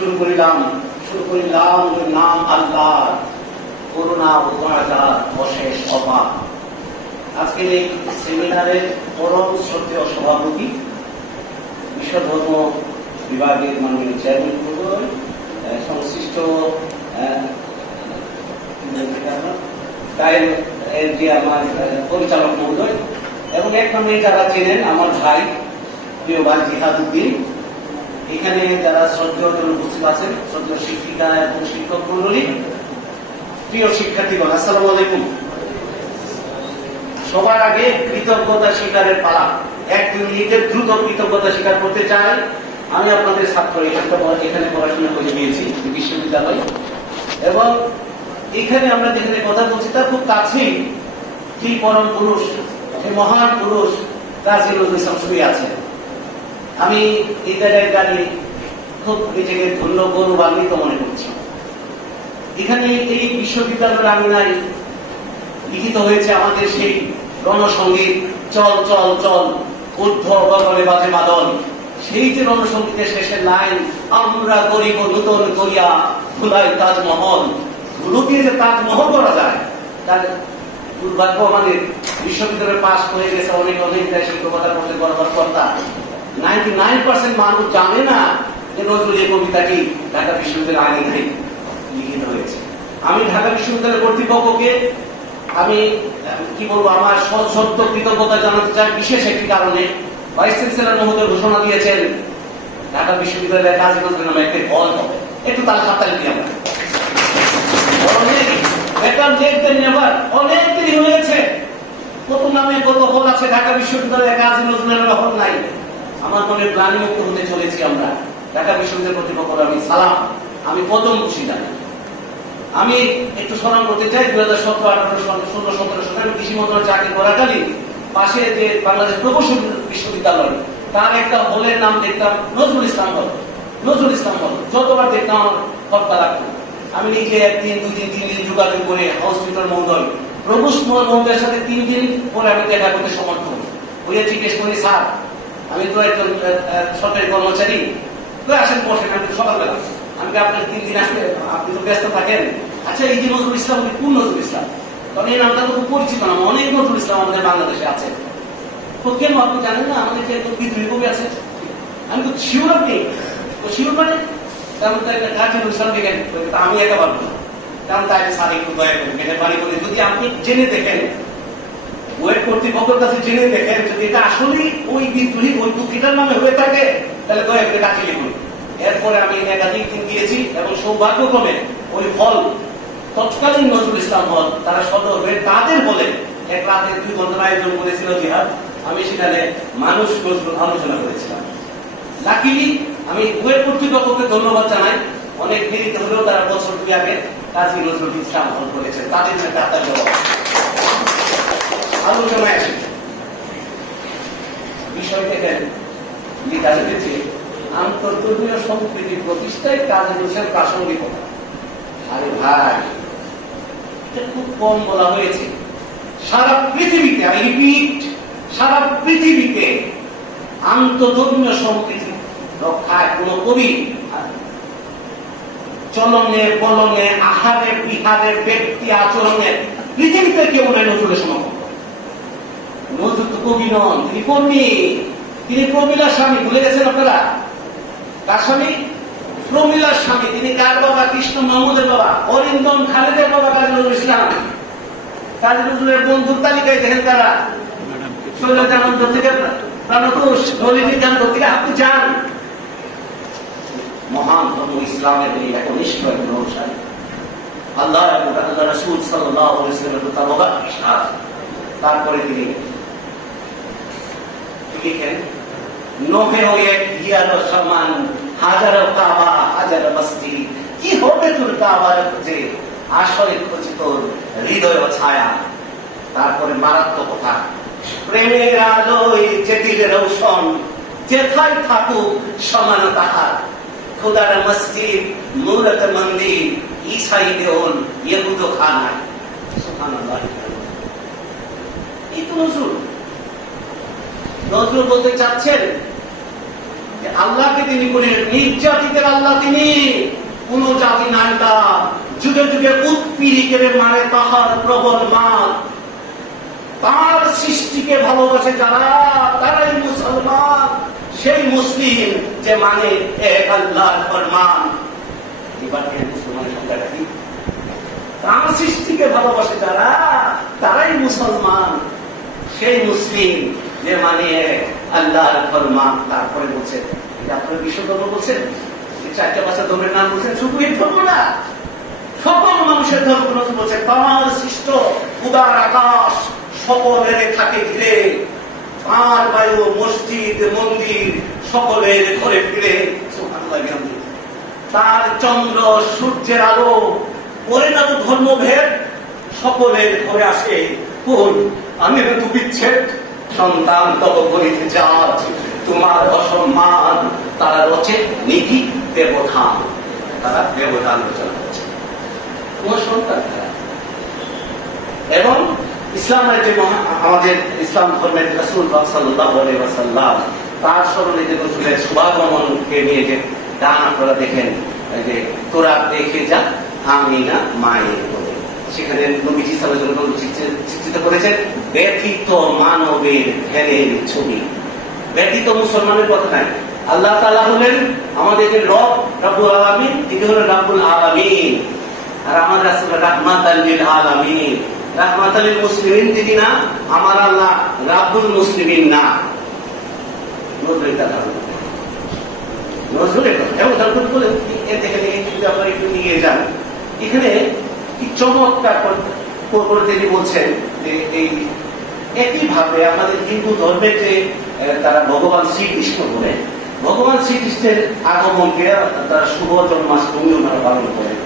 শুরু করিলাম নাম আল্লাহ, করুণা ও দয়ার অশেষ অপার। আজকের এই সেমিনারের পরম শ্রদ্ধেয় সভাপতি, বিশ্ব ধর্ম বিভাগের মাননীয় চেয়ারম্যান মহোদয়, সংশ্লিষ্ট আমার পরিচালক মহোদয় এবং এক নামে যারা চেনেন আমার ভাই, প্রিয় ভাই জিহাদুদ্দিন, এখানে যারা শ্রদ্ধেয় উপস্থিত আছেন, শ্রদ্ধেয় শিক্ষিকা এবং শিক্ষক মন্ডলী, প্রিয় শিক্ষার্থীগণ, আসসালামু আলাইকুম। সবার আগে কৃতজ্ঞতা স্বীকারের পালা। 1-2 মিনিটের দ্রুত কৃতজ্ঞতা স্বীকার করতে চাই। আমি আপনাদের ছাত্র, এখানে পড়াশোনা করে গিয়েছি বিশ্ববিদ্যালয়, এবং এখানে আমরা যেখানে কথা বলছি তার খুব কাছেই যে পরম পুরুষ, সেই মহান পুরুষ কাজী নজরুল ইসলাম শুয়ে আছেন। আমি এই জায়গায় দাঁড়িয়ে খুব নিজেকে ধন্য গৌরবান্বিত মনে করছি। এখানে এই বিশ্ববিদ্যালয়ের আঙিনায় লিখিত হয়েছে আমাদের সেই রণসঙ্গীত, চল চল চল ঊর্ধ্ব গগনে বাজে মাদল। সেই যে রণসঙ্গীতের শেষের লাইন, আমরা গরিব নূতন করিয়া ভুলাই তাজমহল। ধুলো দিয়ে যে তাজমহল করা যায়, তার দুর্ভাগ্য আমাদের বিশ্ববিদ্যালয়ে পাশ হয়ে গেছে অনেক শিক্ষকতার মধ্যে কর্তা। 99% মানুষ জানে না যে নজরুল এই কবিতাটি ঢাকা বিশ্ববিদ্যালয়ের আঙিনায় লিখিত হয়েছে। আমি ঢাকা বিশ্ববিদ্যালয়ের কর্তৃপক্ষকে আমি কি বলবো, আমার সশ্রদ্ধ কৃতজ্ঞতা জানাতে চাই বিশেষ একটি কারণে। ভাইস চ্যান্সেলর মহোদয় ঘোষণা দিয়েছেন ঢাকা বিশ্ববিদ্যালয়ের কাজী নজরুল নামে একটি হল হবে। একটু তার হাততালি দিই আমরা। অনেক দেরি হয়েছে। কত নামে কত হল আছে ঢাকা বিশ্ববিদ্যালয়ের কাজী নজরুলের হল নাই। আমার মনে গ্লানিমুক্ত হতে চলেছি আমরা। ঢাকা বিশ্ববিদ্যালয় কর্তৃপক্ষের আমি সালাম, আমি প্রথম খুশি জানি। আমি একটু স্মরণ করতে চাই 2017-18-16-17 সালে আমি কৃষি মন্ত্রণালয়ে চাকরি করাকালীন পাশে যে বাংলাদেশ প্রকৌশল বিশ্ববিদ্যালয়, তার একটা হলের নাম দেখতাম নজরুল ইসলাম হল। নজরুল ইসলাম হল যতবার দেখতাম আমার হত্যা লাগতো। আমি নিজে 1 দিন 2 দিন 3 দিন যোগাযোগ করে হসপিটাল মহোদয় প্রভুষ্ট মহোদয়ের সাথে 3 দিন পরে আমি দেখা করতে সমর্থ হয়ে জিজ্ঞেস করি, স্যার আমি তো একজন সরকারি কর্মচারী, তো আসেন বসেন, আমি তো সকালবেলা, আমি আপনার 3 দিন আসলে আপনি তো ব্যস্ত থাকেন। আচ্ছা, এই যে নজরুল ইসলাম, কোন নজরুল ইসলাম? কারণ এই নামটা তো খুব পরিচিত নাম, অনেক নজরুল ইসলাম আমাদের বাংলাদেশে আছে। তো কেন আপনি জানেন না আমাদের যে একজন বিদ্রোহী কবি আছে? আমি তো শিওর, আপনি তো শিওর মানে আমি একা পারবো না। কারণ তাই স্যার একটু দয়া করুন, মেহরবানি করে যদি আপনি জেনে দেখেন, ওয়েব কর্তৃপক্ষের কাছে জেনে দেখেন, যদি এটা আসলে ওই বিদ্রোহী ওই দুঃখিতার নামে হয়ে থাকে, তাহলে দয়া করে কাছে লিখুন। এরপরে আমি একাধিক দিন গিয়েছি এবং সৌভাগ্যক্রমে ওই হল, তৎকালীন নজরুল ইসলাম হল, তারা সদর হয়ে তাদের বলে 1 রাতে 2 ঘন্টার আয়োজন করেছিল জিহাদ। আমি সেখানে মানুষ নজরুল আলোচনা করেছিলাম। লাকিলি আমি ওয়েব কর্তৃপক্ষকে ধন্যবাদ জানাই, অনেক দেরিতে হলেও তারা বছর 2 আগে কাজী নজরুল ইসলাম হল করেছেন। তাদের আলোচনায় আসে বিষয় দেখেন, লেখা রেখেছে আন্তর্ধর্মীয় সম্প্রীতি প্রতিষ্ঠায় কাজী নজরুলের প্রাসঙ্গিকতা। আরে ভাই, এটা খুব কম বলা হয়েছে। সারা পৃথিবীতে, আমি রিপিট, সারা পৃথিবীতে আন্তর্ধর্মীয় সম্প্রীতি রক্ষায় কোন কবি চলনে বলনে আহারে বিহারে ব্যক্তি আচরণে পৃথিবীতে কেউ নাই নজরুলের সমকক্ষ। নজরুল তো কবি নন, তিনি কর্মী, তিনি প্রমীলার স্বামী। ভুলে গেছেন আপনারা? কার স্বামী? প্রমীলার স্বামী। তিনি কার বাবা? কৃষ্ণ মাহমুদের বাবা, অরিন্দম খালেদের বাবা কাজী নজরুল ইসলাম। কাজী নজরুলের বন্ধুর তালিকায় দেখেন তারা শৈলজানন্দ থেকে প্রাণতোষ, নলিনীকান্ত থেকে আপনি যান। মহান ধর্ম ইসলামের এই একনিষ্ঠ একজন অনুসারী, আল্লাহ এবং আল্লাহ রাসূল সাল্লাল্লাহু আলাইহি ওয়াসাল্লামের। তারপরে তিনি লিখেন, নহে হয়ে হিয়ার সমান হাজারো কাবা হাজারো মসজিদ, কি হবে তোর কাবার খুঁজে, আসলে খুঁজি তোর হৃদয় ছায়া। তারপরে মারাত্মক কথা, প্রেমের আলোয় যে দিলের রৌশন, যেথায় থাকুক সমান তাহার, খুদার মসজিদ মুরত মন্দির, ঈসাই দেওল ইহুদ খানায়। সুবহানাল্লাহ। এই তো নজরুল। নজরুল বলতে চাচ্ছেন যে আল্লাহকে তিনি বলেন নির্যাতিতের আল্লাহ, তিনি কোন জাতি নাই তার, যুগে যুগে উৎপীড়িতের মানে তাহার প্রবল মান, তার সৃষ্টিকে ভালোবাসে যারা তারাই মুসলমান, সেই মুসলিম যে মানে এক আল্লাহর ফরমান। এবার মুসলমানের সংখ্যাটা কি? তার সৃষ্টিকে ভালোবাসে যারা তারাই মুসলমান, সেই মুসলিম যে মানে আল্লাহর ফরমান। তারপরে বলছেন আপনারা বিশ্ব ধর্ম বলছেন, চারটা পাঁচটা ধর্মের নাম বলছেন, শুধু এই ধর্ম না, সকল মানুষের ধর্ম বলছে তার সৃষ্ট উদার আকাশ সকলের থাকে ঘিরে, তার বায়ু মসজিদ মন্দির সকলের ঘরে ফিরে, তার চন্দ্র সূর্যের আলো পরিণত ধর্মভেদ সকলের ঘরে আসে। কোন আমি তো বিচ্ছেদ সন্তান তব করিতে যাত, তোমার অসম্মান তারা রচে নীতি ব্যবধান, তারা ব্যবধান রচনা করছে তোমার সন্তান। এবং ইসলামের যে আমাদের ইসলাম ধর্মের রাসূল সাল্লাল্লাহু আলাইহি ওয়াসাল্লাম তার স্মরণে যে রসুলের শুভাগমনকে নিয়ে যে গান আপনারা দেখেন, যে তোরা দেখে যা আমি না মায়ের বলে, সেখানে নবীজি সাল্লাল্লাহু আলাইহি ওয়াসাল্লাম চিত্রিত করেছেন ব্যথিত মানবের ধ্যানের ছবি। ব্যথিত মুসলমানের কথা নাই, আল্লাহ তাআলা হলেন আমাদের রব, রব্বুল আলামিন, তিনি হলেন রব্বুল আলামিন, আর আমার রাসূল রাহমাতাল লিল আলামিন, রাহমাতাল লিল মুসলিমিন তিনি না, আমার আল্লাহ রাব্বুল মুসলিমিন না। নজরুলের কথা, নজরুলের কথা এবং তারপর বলে দেখেন যদি আপনারা একটু নিয়ে যান, এখানে কি চমৎকার করে তিনি বলছেন যে এই একইভাবে আমাদের হিন্দু ধর্মের যে তারা ভগবান শ্রীকৃষ্ণ বলে, ভগবান শ্রীকৃষ্ণের আগমনকে তারা শুভ জন্মাষ্টমী ওনারা পালন করেন।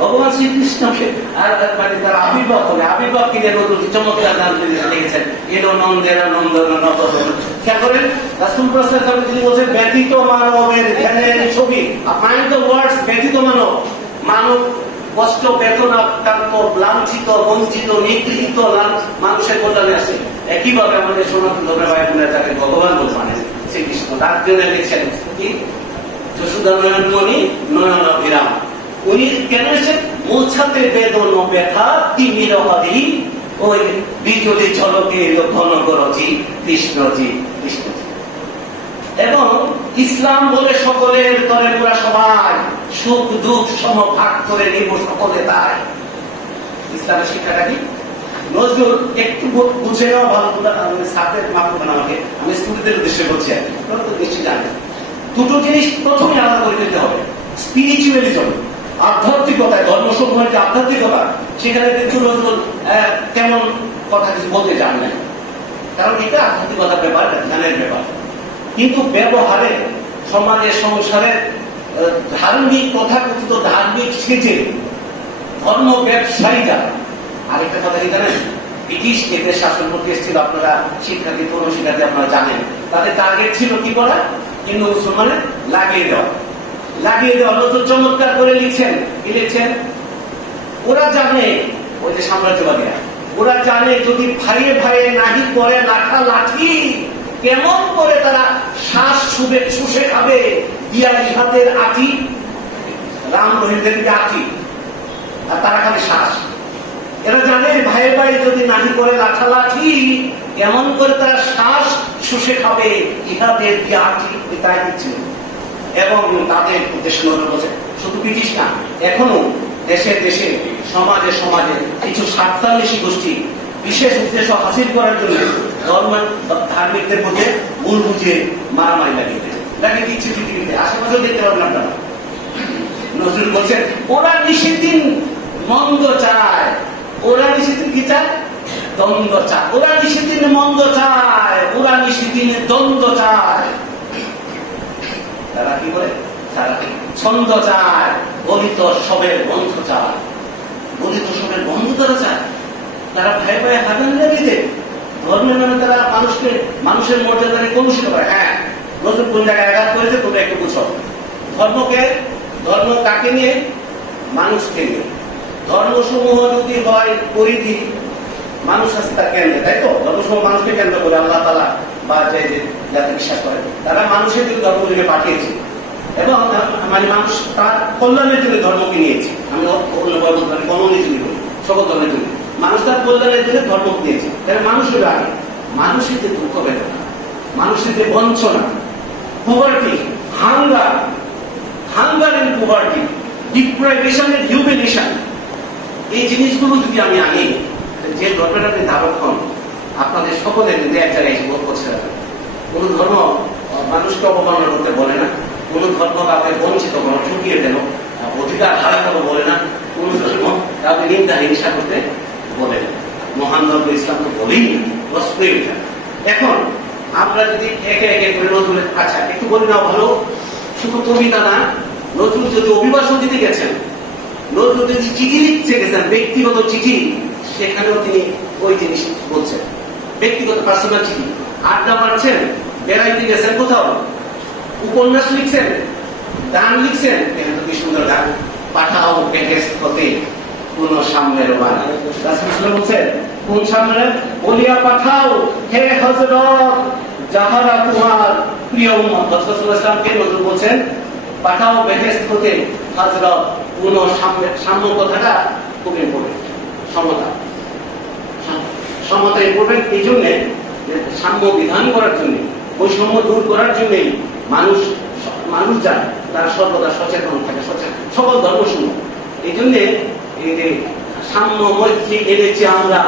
ভগবান শ্রীকৃষ্ণকে আর মানে তার আবির্ভাব হবে, আবির্ভাবকে নিয়ে নতুন চমৎকার নাম লিখেছেন, এলো নন্দের নন্দন নবদন। খেয়াল করেন রাসূল সাল্লাল্লাহু তিনি বলছেন ব্যথিত মানবের ধ্যানের ছবি। মাইন্ড দ্য ওয়ার্ডস, ব্যথিত মানব, মানব কষ্ট বেদনা ক্লান্ত লাঞ্ছিত বঞ্চিত নিগৃহীত মানুষের কল্যাণে আসে। একইভাবে আমাদের সনাতন ধর্মের ভাই বোনেরা যাকে ভগবান বলে মানে শ্রীকৃষ্ণ, তার জন্য লিখছেন কি যশোদা নয়নমণি নয়ন অভিরাম, উনি কেন এসেছেন মোছাতে বেদন ব্যথা তিমির হরি, ওই বিজলি ঝলকে ঘন করজি কৃষ্ণজি কৃষ্ণজি। এবং ইসলাম বলে সকলের তরে পুরা সবাই সুখ দুঃখ সমভাগ করে নিব সকলে, তাই ইসলামের শিক্ষাটা কি? নজরুল একটু বুঝে নেওয়া ভালো, সাথের মাফ করবেন আমাকে, আমি স্টুডেন্টদের উদ্দেশ্যে বলছি আর কি, আপনারা তো নিশ্চয়ই জানেন। দুটো জিনিস প্রথমে আলাদা করে ফেলতে হবে, স্পিরিচুয়ালিজম আধ্যাত্মিকতায়, ধর্মসমূহের যে আধ্যাত্মিকতা সেখানে কিন্তু নজরুল তেমন কথা কিছু বলতে চান না, কারণ এটা আধ্যাত্মিকতার ব্যাপার, জ্ঞানের ব্যাপার। কিন্তু ব্যবহারে সমাজের সংসারের ধার্মিক তথাকথিত ধার্মিক সেজে ধর্ম ব্যবসায়ীরা, আরেকটা কথা কি জানেন, ব্রিটিশ এদের শাসন করতে এসেছিল, আপনারা শিক্ষার্থী পূর্ণ শিক্ষার্থী আপনারা জানেন, তাদের টার্গেট ছিল কি করা, হিন্দু মুসলমানের লাগিয়ে দেওয়া, লাগিয়ে দেওয়া। নতুন চমৎকার করে লিখছেন, কি লিখছেন, ওরা জানে, ওই যে সাম্রাজ্যবাদীরা, ওরা জানে যদি ভাইয়ে ভাইয়ে নাহি করে লাঠা লাঠি, কেমন করে তারা শ্বাস শুষে খাবে দিয়া ইহাদের আটি, রাম রহিমদেরকে আটি, আর তারা খাবে শ্বাস। এরা জানে ভাই ভাই যদি নাহি করে লাঠা লাঠি, কেমন করে তারা শ্বাস শুষে খাবে ইহাদের দিয়া আটি, তাই দিচ্ছিল। এবং তাদের উদ্দেশ্য বলছে শুধু ব্রিটিশ না, এখনো দেশে দেশে সমাজে সমাজে কিছু স্বার্থান্বেষী গোষ্ঠী বিশেষ উদ্দেশ্য হাসিল করার জন্য ধার্মিকদের মধ্যে ভুল বুঝিয়ে মারামারি লাগিয়ে দিচ্ছে পৃথিবীতে, আশেপাশেও দেখতে পাবেন আপনারা। নজরুল বলছেন ওরা নিষেধিন মন্দ চায়, ওরা নিষেধিন কি চায়, দ্বন্দ্ব চায়, ওরা নিষেধিন মন্দ চায়, ওরা নিষেধিন দ্বন্দ্ব চায়। তারা কি বলে, তারা ছন্দ চায়, গলিত সবের বন্ধ চায়, গলিত সবের বন্ধ তারা চায়। তারা ভাই ভাই হাজার দিতে ধর্মের নামে তারা মানুষকে মানুষের মর্যাদাকে কলুষিত করে। হ্যাঁ, নতুন কোন জায়গায় আঘাত করেছে তোমরা একটু বুঝো। ধর্ম কাকে নিয়ে, মানুষকে নিয়ে। ধর্মসমূহ যদি হয় পরিধি, মানুষ আছে তার কেন্দ্রে, তাই তো? ধর্মসমূহ মানুষকে কেন্দ্র করে, আল্লাহ তাআলা বা যে যাতে বিশ্বাস করে। তারা মানুষের দিকে ধর্মকে পাঠিয়েছে এবং মানে মানুষ তার কল্যাণের জন্য ধর্মকে নিয়েছে। আমি সকল ধর্মের জন্য মানুষ তার কল্যাণের জন্য ধর্ম নিয়েছে। তাহলে মানুষের আগে মানুষের যে দুঃখ বেদনা, মানুষের যে বঞ্চনা, poverty, hunger and poverty, deprivation and humiliation, এই জিনিসগুলো যদি আমি আনি, যে ঘটনাটি ধারক হন আপনাদের সকলের যদি এক জায়গায় এসে বোধ করছে। কোন ধর্ম মানুষকে অবমাননা করতে বলে না, কোন ধর্ম কাউকে বঞ্চিত করো, ঠকিয়ে দেন, অধিকার হারা করো বলে না, কোন ধর্ম কাউকে নিন্দা হিংসা করতে বলে না। মহান ধর্ম ইসলাম তো বলেই না। এখন আমরা যদি একে একে করে নজরুলের, আচ্ছা একটু বলি না ভালো, শুধু কবিতা না, নজরুল যদি অভিবাসন দিতে গেছেন, নজরুল যদি চিঠি লিখতে গেছেন, ব্যক্তিগত চিঠি, সেখানেও তিনি ওই জিনিস বলছেন, ব্যক্তিগত পার্সোনাল চিঠি। আড্ডা মারছেন, বেড়াইতে গেছেন কোথাও, উপন্যাস লিখছেন, গান লিখছেন, এখানে তো কি সুন্দর গান, পাঠাও প্যাকেজ হতে কোন সামনের মান বলছেন, কোন সামনে বলিয়া পাঠাও হে হযরত যাহারা তোমার প্রিয় উম্মত। রাসূলুল্লাহ সাল্লাল্লাহু আলাইহি ওয়াসাল্লামকে নজরুল বলছেন পাঠাও বেহেশত হতে হযরত, কোন সাম্য কথাটা খুব ইম্পর্টেন্ট। সমতা ইম্পর্টেন্ট এই জন্য, সাম্য বিধান করার জন্য, বৈষম্য দূর করার জন্যই মানুষ যায়, তারা সর্বদা সচেতন থাকে, সকল ধর্মসমূহ। এই জন্য এই যে সাম্য মৈত্রী এনেছি আমরা,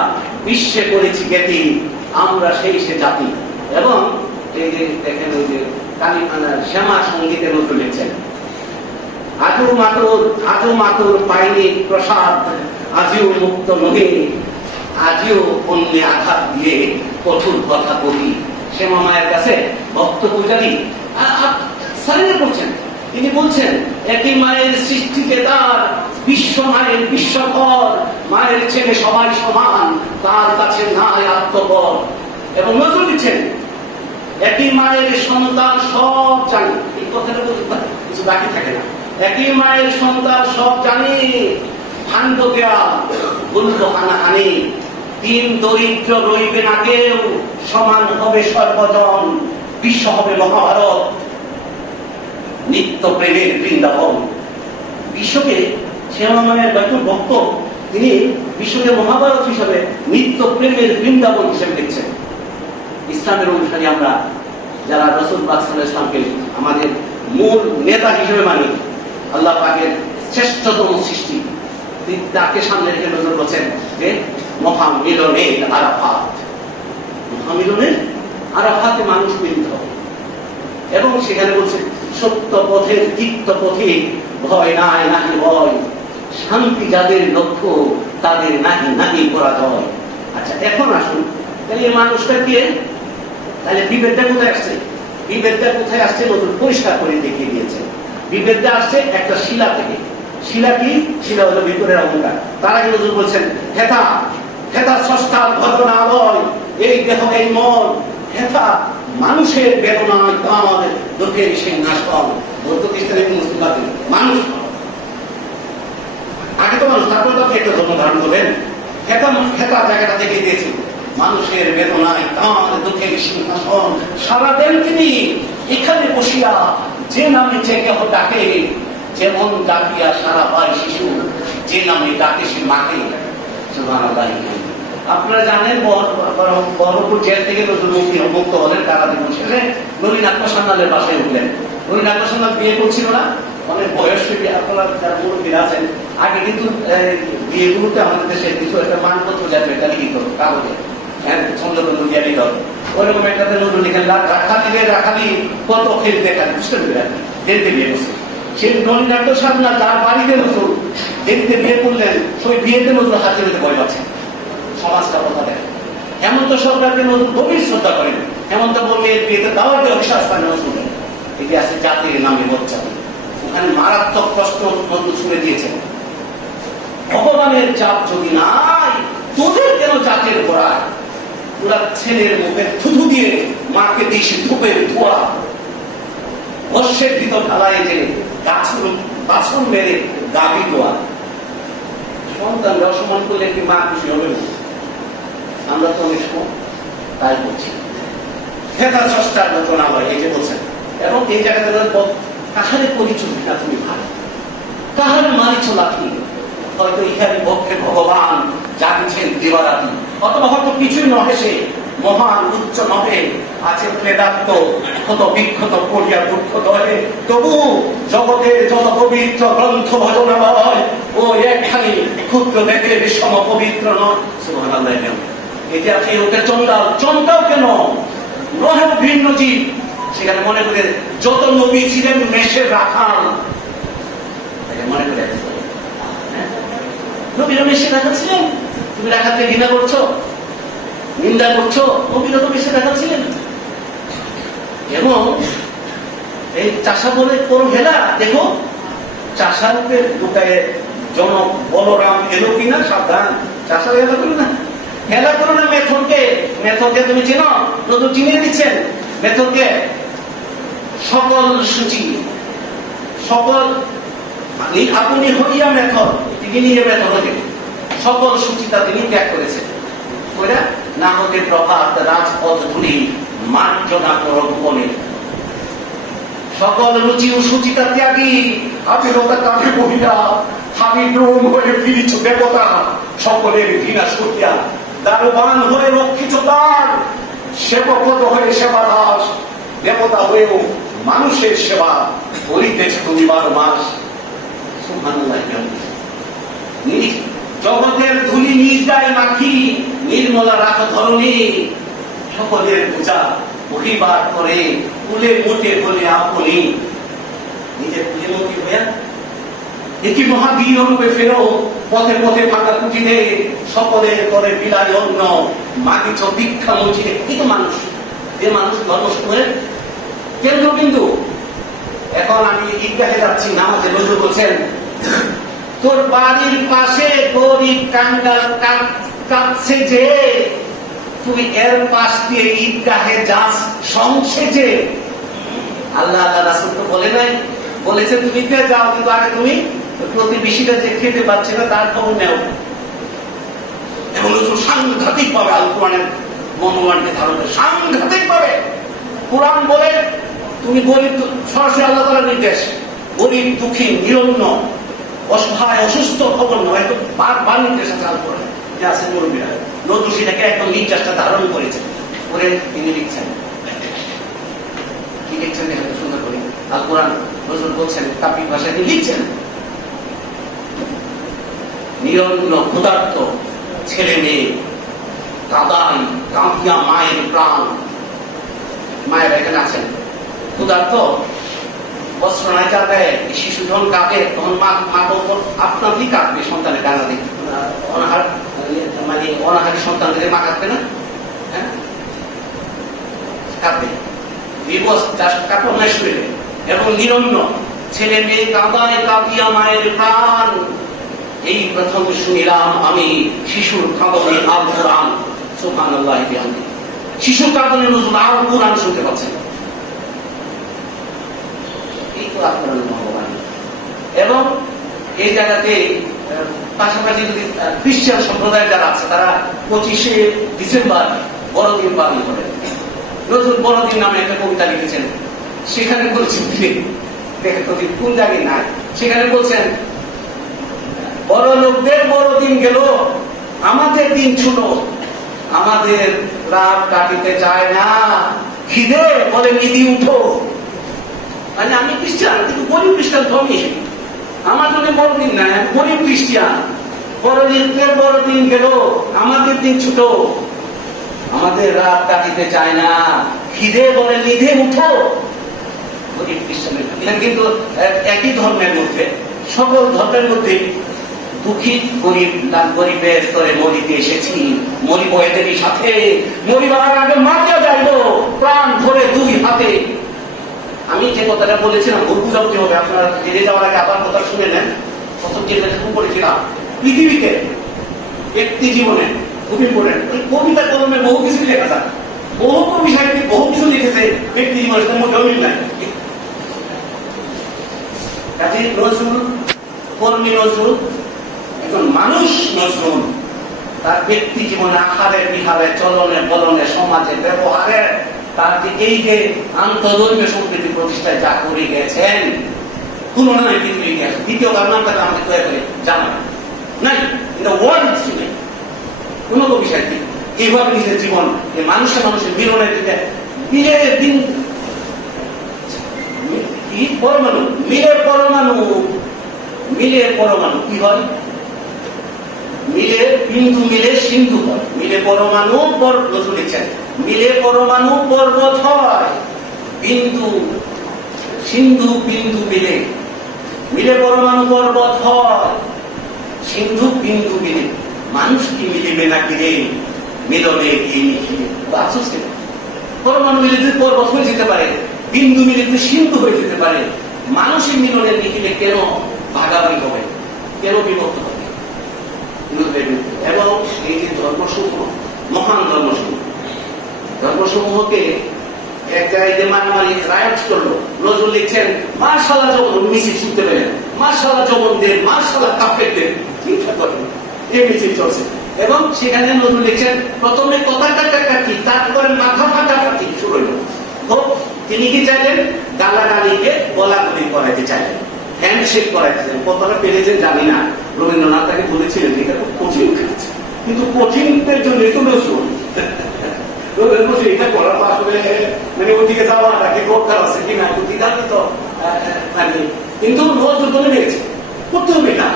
বিশ্বে করেছি জ্ঞাতি, আমরা সেই সে জাতি। এবং এই যে দেখেন ওই যে শ্যামা সঙ্গীতের নজরুল লিখছেন, আজও মাতুর পাইনি প্রসাদ, আজিও মুক্ত নহি, আজিও অন্যে আঘাত দিয়ে কঠোর কথা করি। শ্যামা মায়ের কাছে ভক্ত পূজারী সারেন্ডার করছেন। তিনি বলছেন একই মায়ের সৃষ্টিতে তার, বিশ্ব মায়ের বিশ্বকর, মায়ের ছেলে সবাই সমান, তার কাছে নাই আত্মবল। এবং নজরুল দিচ্ছেন একই মায়ের সন্তান সব জানি, এই কথাটা কিছু বাকি থাকে না। একই মায়ের সন্তান সব জানি, ভাণ্ড দেয়া বলবো হানাহানি, দিন দরিদ্র রইবে না কেউ, সমান হবে সর্বজন, বিশ্ব হবে মহাভারত, নিত্য প্রেমের বৃন্দাবন। বিশ্বকে শ্যামা মায়ের ব্যাকুল ভক্ত, তিনি বিশ্বকে মহাভারত হিসাবে, নিত্য প্রেমের বৃন্দাবন হিসেবে দেখছেন। ইসলামের অনুসারী আমরা যারা রাসূল পাক সাল্লাল্লাহু আলাইহি ওয়াসাল্লামকে আমাদের মূল নেতা হিসেবে মানি, আল্লাহ পাকের শ্রেষ্ঠতম সৃষ্টি, তাকে সামনে রেখে নজর বলছেন যে মহামিলনের আরাফাত, মহামিলনের আরাফাতে মানুষ মিলিত হবে। এবং সেখানে বলছে সত্য পথের তিক্ত পথে ভয় নাই নাহি ভয়, শান্তি যাদের লক্ষ্য তাদের নাহি নাহি পরাজয়। আচ্ছা এখন আসুন, তাহলে এই মানুষটা কে? তাহলে বিভেদটা কোথায় আসছে? বিভেদটা কোথায় আসছে নতুন পরিষ্কার করে দেখিয়ে দিয়েছে। বিভেদটা আসছে একটা শিলা থেকে। শিলা কি? শিলা হলো ভিতরের অহংকার। তারা কিন্তু বলছেন হেতা হেতা স্রষ্টার ঘটনালয়, এই দেহ এই মন, হেতা মানুষের বেদনায় তার দুঃখের সিংহাসন। মানুষ আগে তো মানুষ, তারপরে তো একটা ধর্ম ধারণ করলেন। হেতা জায়গাটা দেখে দিয়েছে, মানুষের বেদনায় তার দুঃখের সিংহাসন, সারা দেন তিনি এখানে বসিয়া, যে নামে যে কেহ ডাকে, যেমন ডাকিয়া সারা পায় শিশু, যে নামে ডাকে সে মাকে। আপনারা জানেন বহরমপুর জেল থেকে নতুন মুক্ত হলেন, তারা দিন শেষে নলিন আত্মসন্ধানের বাসায় উঠলেন। নলিন আত্মসন্ধান বিয়ে করছিল না, অনেক বয়স্ক, আপনারা যারা মুরব্বীরা আছেন, আগে কিন্তু বিয়েগুলোতে আমাদের দেশে কিছু একটা মানপত্র যাবে, এটা লিখিত কাগজে, চন্দ্রবন্ধু দিয়ে লিখত, ওইরকম একটাতে নতুন লিখেন রাখালি কত খেলতে বুঝতে পেরেন, দেখতে বিয়ে করছে। সেই নলিন আত্মসন্ধান তার বাড়িতে নতুন দেখতে বিয়ে করলেন, সেই বিয়েতে নতুন হাতে হাতে ভয় পাচ্ছেন। সমাজটা কথা দেয়। হেমন্ত সরকারকে নতুন গভীর শ্রদ্ধা করেন। হেমন্ত বললে বিয়েতে দাওয়ার অভিশ্বাস পায় নতুন, এটি আছে জাতির নামে বচ্চা। ওখানে মারাত্মক প্রশ্ন নতুন ছুড়ে দিয়েছেন, ভগবানের জাত যদি নাই, তোদের কেন জাতের গোড়ায়? ওরা ছেলের মুখে থুথু দিয়ে মাকে দিস ধূপের ধোয়া, বর্ষের ভিতর ঢালাই যে বাছন মেরে গাভী দোয়া। সন্তানরা অসম্মান করলে কি মা খুশি হবে না? আমরা তো অনেক সময় তাই করছি। হেতা স্রষ্টার মতো না হয়, এই যে বলছেন। এবং এই জায়গাতে কাহারে পরিচয় না তুমি ভাই, কাহারে মারিছ লাঠি, হয়তো ইহারি পক্ষে ভগবান জানিছেন দেবারাতি, অথবা হয়তো কিছুই নহে সে মহান উচ্চ নহে, আছে প্রেদাত্ম ক্ষত বিক্ষত করিয়া দুঃখ দয়ে, তবু জগতের যত পবিত্র গ্রন্থ ভজনালয় ও একখানি ক্ষুদ্র দেখে বিষম পবিত্র নয়। সুবহানাল্লাহ। এটি আছে ওকে চন্দাল, চন্দাও কেন নহে ভিন্ন জীব। সেখানে মনে করে যত নবী ছিলেন মেষের রাখাল, মনে করে নবীরা মেষের রাখাল ছিলেন, তুমি রাখালকে ঘৃণা করছো, নিন্দা করছো, নবীরা তো মেষের রাখাল ছিলেন। এবং এই চাষা বলে কোন হেলা, দেখো চাষাকে ঢুকায় জনক বলরাম এলো কিনা, সাবধান, চাষার হেলা করো না, হেলা করো না মেথরকে। মেথরকে তুমি চেনো, নতুন চিনিয়ে দিচ্ছেন মেথরকে। সকল সূচি, সকল আপনি হইয়া মেথর, তিনি নিয়ে মেথর হয়ে সকল সূচিতা তিনি ত্যাগ করেছেন। ওরা না হতে প্রভাত রাজপথ ধুলি মার্জনা কর ভুবনে, সকল রুচি ও সুচিতা ত্যাগী আবিরতা কাকে বহিরা, হাবি ড্রোন হয়ে ফিরিছ দেবতা, সকলের ঘৃণা সরিয়া দারোবান হয়ে রক্ষিত তার, সেবকত হয়ে সেবা দাস, দেবতা হয়েও মানুষের সেবা করিতেছ তুমি 12 মাস। সুবহানাল্লাহ। জগতের ধুলি নিজ গায়ে মাখি, নির্মলা রাখো ধরণী, সকলের পূজা বহিবার করে কুলে মুটে বলে আপনি, নিজের কুলে মুটি হইয়া একই মহাবীর রূপে ফেরো, পথে পথে ফাঁকা কুটিতে সকলের করে বিলায় অন্য, মাগিছ দীক্ষা মুচিতে। কিন্তু মানুষ, যে মানুষ ধর্মসমূহের কেন্দ্রবিন্দু। এখন আমি ঈদগাহে যাচ্ছি নামাজে, বন্ধু বলছেন তোর বাড়ির পাশে গরিব কাঙ্গাল কাঁদছে যে, তুই এর পাশ দিয়ে ঈদগাহে যাস সংসেজে। আল্লাহ আল্লাহ রাসূল তো বলে নাই, বলেছে তুমি যাও, কিন্তু আগে তুমি প্রতিবেশীরা যে খেতে পাচ্ছে না তার খবর নেও। এবং সাংঘাতিক ভাবে আল কোরআনের মনোমানকে ধারণ করে, সাংঘাতিক ভাবে কোরআন বলে তুমি গরিব, সরাসরি আল্লাহ তাআলার নির্দেশ, গরিব দুঃখী নিরন্ন অসহায় অসুস্থ খবর নয়, তো বারবার নির্দেশ চাল করে যে আছে মুরব্বীরা। নতুন সেটাকে একদম নির্যাসটা ধারণ করেছে, করে তিনি লিখছেন, কি লিখছেন এত সুন্দর করে আল কোরআন নজরুল বলছেন, কাব্যিক ভাষায় তিনি লিখছেন, নিরন্ন ক্ষুধার্ত ছেলে মেয়ে কাঁদাই কাঁদিয়া মায়ের প্রাণ। মায়েরা এখানে আছেন, ক্ষুধার্ত, বস্ত্র নাই যাবে, শিশু যখন কাঁদে তখন মা আপনারই কাঁদবে, সন্তানের ডানা দিকে অনাহার, মানে অনাহারী সন্তানদের মা কাঁদবে না? হ্যাঁ কাঁদবে, দিবস কাপড় নাই শরীরে। এবং নিরন্ন ছেলে মেয়ে কাঁদায় কাঁদিয়া মায়ের প্রাণ, এই প্রথম শুনিলাম আমি শিশুর কাঁদনে আল কোরআন। সুবহানাল্লাহ। শিশুর কাঁদনে নজরুল আল কোরআন শুনতে পাচ্ছেন। এবং এই জায়গাতে পাশাপাশি যদি খ্রিস্টান সম্প্রদায় যারা আছে তারা 25শে ডিসেম্বর বড়দিন পালন করেন। নজরুল বড়দিন নামে একটা কবিতা লিখেছেন, সেখানে বলছেন কোন জায়গায় নাই, সেখানে বলছেন বড় লোকদের বড়দিন গেল, আমাদের দিন ছোট, আমাদের রাত কাটিতে চায় না, খিদে বলে নিধি উঠো। মানে আমি খ্রিস্টান, কিন্তু গরিব খ্রিস্টান তো আমি, আমার জন্য বড়দিন নাই, গরিব খ্রিস্টান। বড়দিনের বড়দিন গেল, আমাদের দিন ছোট, আমাদের রাত কাটিতে চায় না, খিদে বলে নিধে উঠো। গরিব খ্রিস্টানের কিন্তু একই ধর্মের মধ্যে, সকল ধর্মের মধ্যে দুঃখী গরিব, গরিবের স্তরে মরিতে এসেছি, মরিব এদেরই সাথে, মরিবার আগে মারিয়া যাইব প্রাণ ধরে 2 হাতে। আমি যে কথাটা বলেছিলাম ভুল বুঝাতে হবে, আপনারা ফিরে যাওয়ার আগে আবার কথা শুনে নেন। প্রথম যেটা শুরু করেছিলাম, পৃথিবীতে ব্যক্তি জীবনে খুব ইম্পর্টেন্ট, ওই কবিতা কলমে বহু কিছু লেখা যায়, বহু কবি সাহিত্যিক বহু কিছু লিখেছে ব্যক্তি জীবনের মধ্যে অমিল নাই। কাজে নজরুল, কর্মী নজরুল, একজন মানুষ নজরুল, তার ব্যক্তি জীবনে আহারে বিহারে চলনে বলনে সমাজে ব্যবহারে তার যে এই যে আন্তঃধর্মীয় সম্প্রীতি প্রতিষ্ঠায় যা করে গেছেন তুলনায় কিন্তু ইতিহাস দ্বিতীয়বার নামটাকে আমাদের তৈরি করে জানা নাই, এটা ওয়ার্ল্ড হিস্ট্রি কোন বিষয় কি এইভাবে নিজের জীবন মানুষের মিলনের দিকে মিলের দিন পরমাণু মিলের পরমাণু কি হয়? মিলের বিন্দু মিলে সিন্ধু হয়, মিলে পরমাণু লিখছেন মিলে পরমাণু পর্বত হয়, বিন্দু সিন্ধু বিন্দু মিলে মিলে পরমাণু পর্বত হয়, সিন্ধু বিন্দু মিলে। মানুষ কি মিলিবে নাকি রে মিলনে গিয়ে মিলিবে? পরমাণু মিলে যদি পর্বত হয়ে যেতে পারে, বিন্দু মিলে যদি সিন্ধু হয়ে যেতে পারে, মানুষের মিলনে লিখিলে কেন ভাগাভাগি হবে, কেন বিভক্ত হবে? এবং এই যে ধর্মসমূহ, মহান ধর্মসমূহকে এক জায়গায় যে মারামারি রায়ট করলো, নজরুল লিখছেন মার্শাল্লাহ যখন মিছিল ছুটতে পেলেন, মার্শাল্লাহ যবনদের, মার্শাল্লাহ কাফেরদের চিন্তা করেন এই মিছিল চলছে। এবং সেখানে নজরুল লিখছেন প্রথমে কথা কাটাকাটি, তারপরে মাথা ফাটাফাটি শুরু হইল। তো তিনি কি চাইলেন? গালাগালিকে বলাগুলি করাইতে চাইলেন, হ্যান্ডশেক করাইতেছেন। কতটা পেরেছেন জানি না, রবীন্দ্রনাথ তাকে বলেছিলেন এটা খুব কঠিন কাজ, কিন্তু কঠিনদের জন্য তো নজরুল এটা করার আসলে মানে ওদিকে যাওয়া তাকে দরকার আছে কিনা দ্বিধান্বিত, কিন্তু নজরুল বলে পেরেছে করতে হবে না।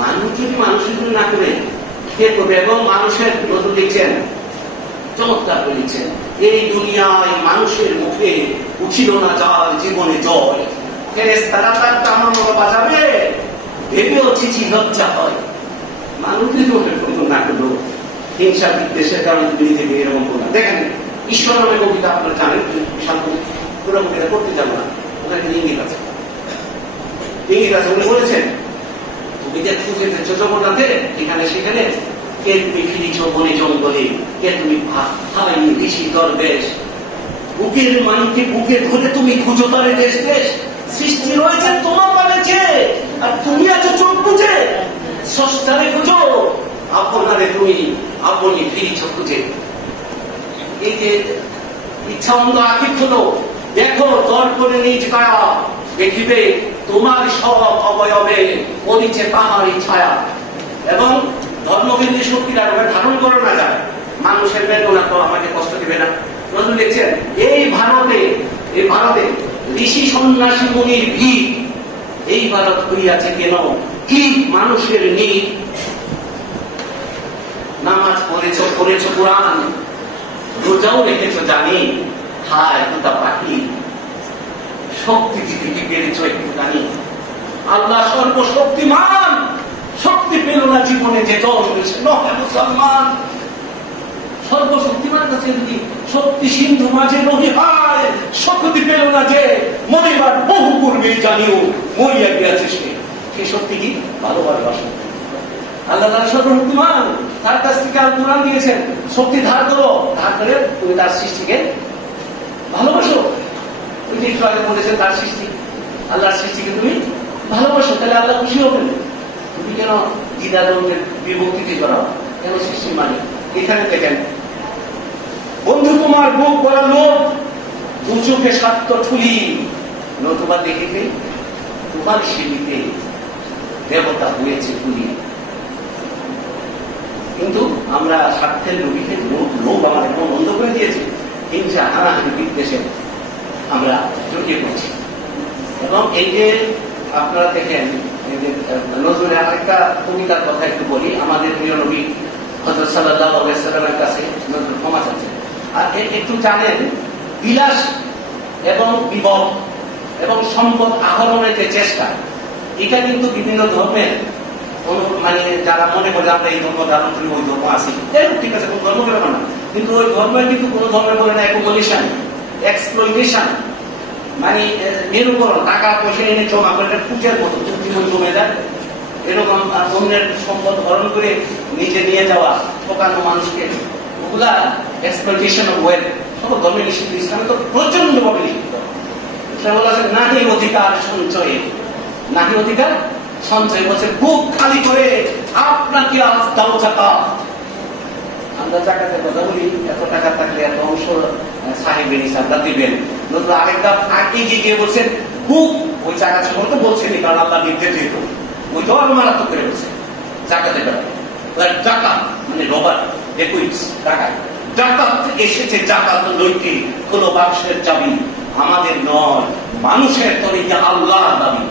মানুষ যদি মানুষের জন্য না করে কে করবে? এবং মানুষের নজরুল লিখছেন চমৎকার করে লিখছেন, এই দুনিয়ায় মানুষের মুখে উঠিল না যার জীবনে জয়, ফেরেশতারা তার তামামা বাজাবে ভেবেও চিঠি লজ্জা হয়। মানুষের জন্য না করলো হিংসা বিদ্বেষের কারণে তুমি থেকে এরকম করলাম। দেখেন ঈশ্বর নামে কবিতা আপনারা জানেন, বিশাল পুরো কবিতা করতে যাবো না, ওখানে ইঙ্গিত আছে উনি বলেছেন তুমি যে খুঁজে দিচ্ছ জগন্নাথে এখানে সেখানে, কে তুমি ফিরিছ বনে জঙ্গলে, কে তুমি ভাবাইনি ঋষি দরবেশ, বুকের মানুষকে বুকে ধরে তুমি খুঁজো তারে দেশ দেশ, সৃষ্টি রয়েছে তোমার বাড়িতে আর তুমি আছো চোখ বুঝে, স্রষ্টারে খুঁজো আপনারে তুমি আপনি ফিরিছ খুঁজে। এই যে ইচ্ছা অন্ধ আঁখি খোলো, দেখো দর্পণে নিজ কায়া, দেখিবে তোমার সব অবয়বে পরিচে পাহাড়ি ছায়া। এবং ধর্মকেন্দ্রী শক্তিরা ধারণ করো না যায়, মানুষের বেদনা তো আমাকে কষ্ট দিবে না। নজরুল লিখছেন এই ভারতে ঋষি সন্ন্যাসী মুনির ভিড়, এই ভারত হইয়াছে কেন কি মানুষের নীড়। নামাজ পড়েছ কোরআন, রোজাও রেখেছ জানি, হায় তোতা পাখি শক্তি দিতে পেরেছ একটু জানি। আল্লাহ সর্বশক্তিমান, শক্তি পেল না জীবনে যে জল হয়েছে নহে মুসলমান। সর্বশক্তিমান কাছে যদি শক্তি সিন্ধু মাঝে নহি হায়, শক্তি পেল না যে মরিবার বহু পূর্বেই জানিও মরিয়া গিয়াছে সে শক্তি কি ভালোবাসা। আল্লাহ তাআলা সর্বশক্তিমান, তার কাছ থেকে আল কোরআন দিয়েছেন শক্তি ধার করো, ধার করে তুমি তার সৃষ্টিকে ভালোবাসো। ওই যে একটু আগে বলেছেন তার সৃষ্টি, আল্লাহর সৃষ্টিকে তুমি ভালোবাসো, তাহলে আল্লাহ খুশি হবেন। তুমি কেন দ্বিধাদ্বন্দ্বের বিভক্তিতে করাও, কেন সৃষ্টির মালিক? এখানে দেখেন বন্ধু তোমার বুক বড় লোক, দু চোখে স্বার্থ ঠুলি, নতুবা দেখিতে তোমার সেবিতে দেবতা হয়েছে তুলি। কিন্তু আমরা স্বার্থের লোভীকে লোভ আমাদের মন বন্ধ করে দিয়েছি, হিংসা হানাহানি বিদ্বেষে আমরা জড়িয়ে পড়ছি। এবং এই যে আপনারা দেখেন নজরুলের আরেকটা কবিতার কথা একটু বলি। আমাদের প্রিয় নবী হযরত সাল্লাল্লাহু আলাইহি সাল্লামের কাছে নজরুল ক্ষমা চাচ্ছেন। আর একটু জানেন বিলাস এবং বিভব এবং সম্পদ আহরণের যে চেষ্টা, এটা কিন্তু বিভিন্ন ধর্মের মানে যারা মনে করে আমরা এই ধর্ম ধারণ করি ওই ধর্ম আসি, ঠিক আছে কোন ধর্ম করে না, কিন্তু ওই ধর্মের কিন্তু কোন ধর্মে বলে না অ্যাকোমোডেশন, এক্সপ্লয়টেশন, মানে নিরূপণ, টাকা পয়সা এনে জমা করে পূজার মতো জীবন জমে যায়, এরকম অন্যের সম্পদ হরণ করে নিজে নিয়ে যাওয়া, ঠকানো মানুষকে, ওগুলা এক্সপ্লয়টেশন অফ ওয়েলথ সব ধর্মে নিষিদ্ধ। ইসলামে তো প্রচন্ড ভাবে নিষিদ্ধ। ইসলাম বলেছে নাহি অধিকার সঞ্চয়ে, নাহি অধিকার সঞ্চয় বলছে বুক খালি করে আপনাকে আজ দাও টাকা, আমরা জাকাতের কথা বলি, এত টাকা থাকলে এত অংশ সাহেবের হিসাবটা দিবেন। নতুন আরেকটা আগে গিয়ে বলছেন খুব ওই জাকাত সম্পর্কে বলছেন, কারণ আল্লাহ নির্দেশ যেত ওইটাও আরো মারাত্মক করে বলছে জাকাতের ব্যাপারে। জাকাত মানে রবার ডেকুইটস টাকা, জাকাত এসেছে, জাকাত নৈতিক কোন বাক্সের চাবি আমাদের নয়, মানুষের তরিকা আল্লাহর দাবি,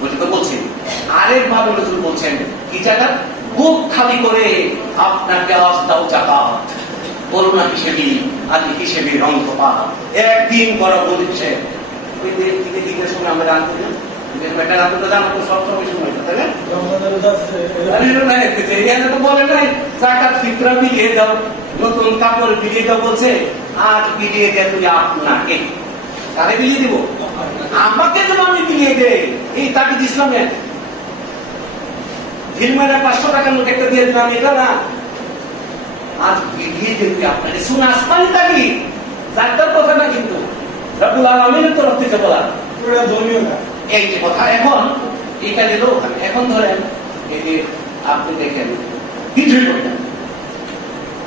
ওইটা তো বলছেন। আরেকভাবে নজরুল বলছেন কি জাকাত, বুক খালি করে আপনাকে আজ দাও জাকাত, করোনা হিসেবে আজ হিসেবে রঙ পা একদিন বড় বলছে। ওই দিকে দিকে সময় আমরা গান করি, বলে নাই জাকাত ফিতরা বিলিয়ে দাও, নতুন কাপড় বিলিয়ে দাও বলছে, আজ বিলিয়ে দেয় তুমি আপনাকে, তারে বিলিয়ে দিব, আমাকে যেন আমি বিলিয়ে দেয়, এই তাকে ইসলামের ঝিলমারা 500 টাকার নোট একটা দিয়ে দিলাম, এটা না, আজ বিলিয়ে দেবে আপনাকে। শুনে আসমানি তাকি যার কথা না, কিন্তু রব্বুল আলামিনের তরফ থেকে বলা ধর্মীয় না এই যে কথা। এখন এখানে লোক, এখন ধরেন এই যে আপনি দেখেন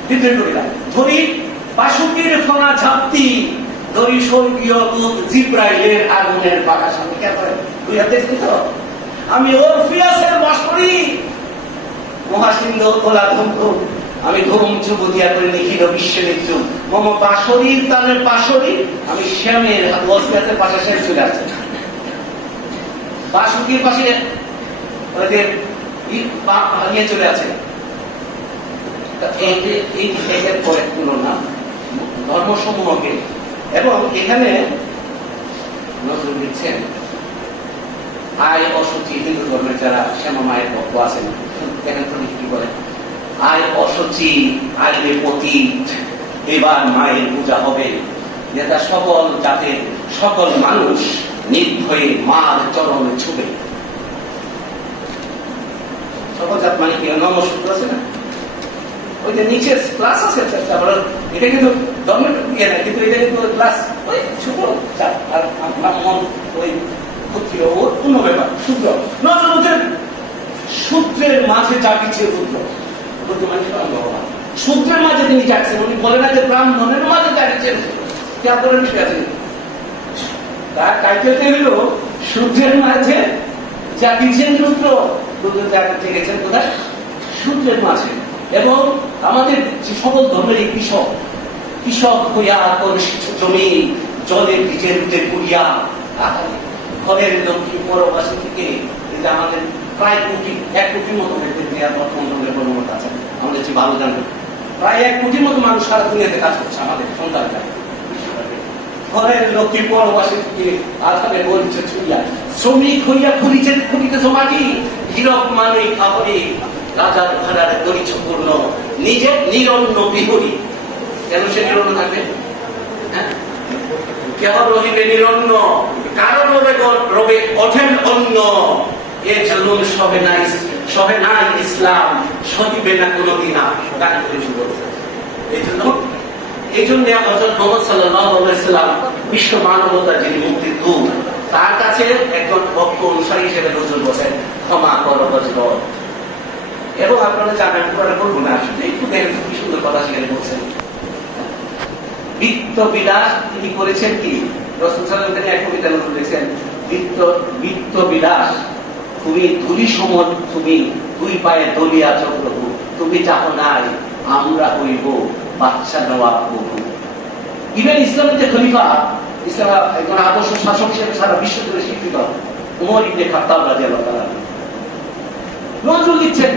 বিদ্রোহী করিলাম, ধরি বাসুকির ফোনা ঝাপতি, ধরি স্বর্গীয় দূত জিব্রাইলের আগুনের পাকা সামনে কে করেন 2 হাতে তো আমি ওরফিয়াসের বাঁশরি মহাসিন্ধু তোলা ধুমধুম, আমি ধুম চুবুদিয়া করে লিখিত বিশ্বের যুগ মম বাঁশরির তালের পাশরি, আমি শ্যামের ওরফিয়াসের পাশে শেষ চলে আসছে, বাসুকির পাশে ওদের নিয়ে চলে আছে। তুলনা ধর্মসমূহকে, এবং এখানে নজর দিচ্ছেন আয় অসুচি, হিন্দু ধর্মের যারা শ্যামা মায়ের ভক্ত আছেন দেখেন তো কি বলে, আয় অসুচি আইলে পতীত, এবার মায়ের পূজা হবে, যেটা সকল জাতের সকল মানুষ নির্ভয়ে মার চরণে ছুবে। সকল জাত মানে কি নমসূত্র আছে না, ওই যে নিচে ক্লাস আছে, এটা কিন্তু ধর্মের ইয়ে না, কিন্তু এটা কিন্তু ক্লাস ওই ছোট আর মন ওই ক্ষত্রিয় ওর অন্য ব্যাপার। সূত্র নজর বলছেন সূত্রের মাঝে জাগিছে রুদ্র, রুদ্র মানে ভগবান, সূত্রের মাঝে তিনি জাগছেন। উনি বলে না যে ব্রাহ্মণের মাঝে জাগিছেন, কে আপনার বিষয় আছে, তার কাইতে হইল সূত্রের মাঝে জাগিছেন রুদ্র, রুদ্র জেগেছেন কোথায়, সূত্রের মাঝে। এবং আমাদের যে সকল ধর্মের এই কৃষক হইয়া জমি জলে ভিজে রুটে পুড়িয়া ঘরের লক্ষ্মী পরবাসী থেকে আমাদের প্রায় 1 কোটির মতো বর্তমানের প্রবণতা আছে, আমাদের যে ভালো জানবে প্রায় 1 কোটির মতো মানুষ সারা দুনিয়াতে কাজ করছে, আমাদের সন্তানরা ঘরের লক্ষ্মী পরবাসী থেকে আধারে বলছে ছুড়িয়া, শ্রমিক হইয়া খুঁড়িতেছে মাটি, হীরক মানে খাবরে রাজার ঘরার পরিচপূর্ণ, নিজের নিরন্ন বিহরী। কেন সে নিরন্ন থাকবে, কেহ রহিবে নিরন্ন, কারণ রবে ওঠেন অন্য, এ জন্ম সবে নাই ইসলাম, সহিবে না কোনদিন গান করে শুরু। এই জন্য হযরত মুহাম্মদ সাল্লাল্লাহু আলাইহি ওয়াসাল্লাম বিশ্ব মানবতার যিনি মুক্তির দূত, তার কাছে একজন ভক্ত অনুসারী হিসেবে নজর বসেন, ক্ষমা করো বজর। এবং আপনারা জানেন, পুরো বলবো না, আসলে একটু দেখেন কি সুন্দর কথা সেখানে বলছেন। বৃত্ত বিলাস তিনি করেছেন কি, রাসূল সাল্লাল্লাহু আলাইহি ওয়াসাল্লাম এক কবিতা নজর দিয়েছেন, বৃত্ত বিলাস তুমি ধুলি সমর, তুমি 2 পায়ে দলিয়াছ প্রভু, তুমি চাও নাই আমরা হইব বাদশা নওয়াব প্রভু। ইভেন ইসলামের যে খলিফা, ইসলাম একজন আদর্শ শাসক হিসেবে সারা বিশ্ব জুড়ে স্বীকৃত ওমর ইবনে খাত্তাব রাদিয়াল্লাহু তাআলা নজর দিচ্ছেন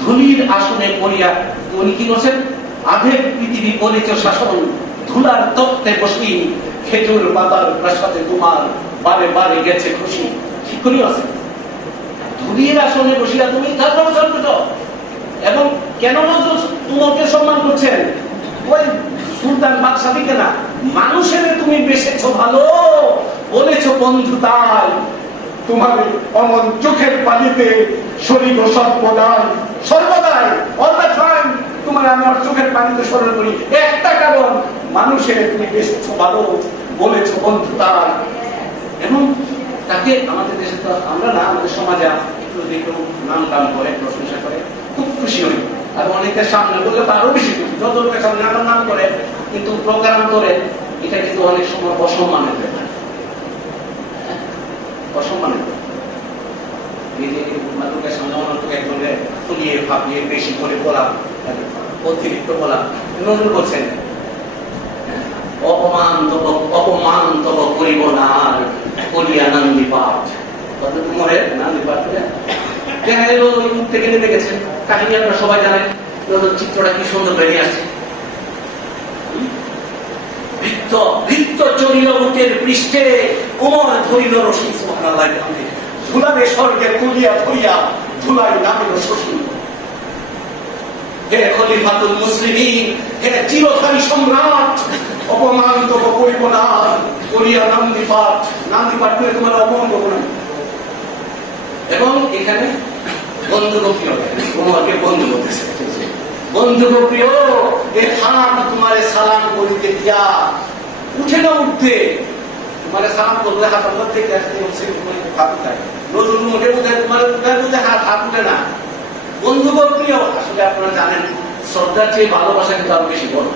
ধুলির আসনে পড়িয়া। উনি কি করছেন, আধেক পৃথিবী করেছ শাসন, ধুলার তপ্তে বসি, খেজুর পাতার প্রাসাদে তোমার বারে বারে গেছে খুশি। শিক্ষণীয় আছে, ধুলির আসনে বসিয়া তুমি তারপর সর্বত। এবং কেন নজর তোমাকে সম্মান করছেন, ওই সুলতান বাদশাহীকে না, মানুষের তুমি বেসেছ ভালো, বলেছ বন্ধু তাই তোমার অমন চোখের পানিতে শরীর সর্বদাই অল দ্য টাইম তোমার আমার চোখের পানিতে স্মরণ করি। একটা কারণ, মানুষের তুমি বেসেছ ভালো, বলেছ বন্ধু তাই। এবং তাকে আমাদের দেশে তো আমরা না, আমাদের সমাজে একটু দেখুন নাম দাম করে প্রশংসা করে, খুব খুশি হই, আর অনেকের সামনে বললে তো আরো বেশি খুশি। যত লোকের সামনে আমার নাম করে কিন্তু প্রকারান্তরে এটা কিন্তু অনেক সময় অসম্মানের ব্যাপার, অসম্মানের ব্যাপার। এই যে লোকের সামনে অনেক একজনে ফুলিয়ে ফাঁপিয়ে বেশি করে বলা, অতিরিক্ত বলা, নজরুল বলছেন অপমান তব করিব না আর করিয়া নান্দি পাঠ। মনে নান্দি পাঠ দেখা গেল ওই মুখ থেকে নেমে গেছে। কাহিনী আপনারা সবাই জানেন, চিত্রটা কি সুন্দর বেরিয়ে আসছে। বৃত্ত চলিল বুকের পৃষ্ঠে ওমর ধরিল রশি, ধুলাবে স্বর্গে তুলিয়া ধরিয়া ধুলাই নামিল শশী। হে খলিফাতুল মুসলিমিন, হে চিরধারী সম্রাট, অপমান তব করিব না করিয়া নান্দি পাঠ। নান্দি পাঠ করে তোমার অপমান করবো না। এবং এখানে বন্ধুপ্রিয়, তোমাকে বন্ধু করতেছে, বন্ধুপ্রিয় এ হাত তোমারে সালাম করিতে দিয়া উঠে না উঠতে, তোমারে সালাম করলে হাত আমার থেকে আসতে হাত উঠায়, নতুন মুখে উঠে তোমার উঠায় বলতে হাত উঠে না। বন্ধুপ্রিয় আসলে আপনারা জানেন শ্রদ্ধার চেয়ে ভালোবাসা কিন্তু আরো বেশি বড়।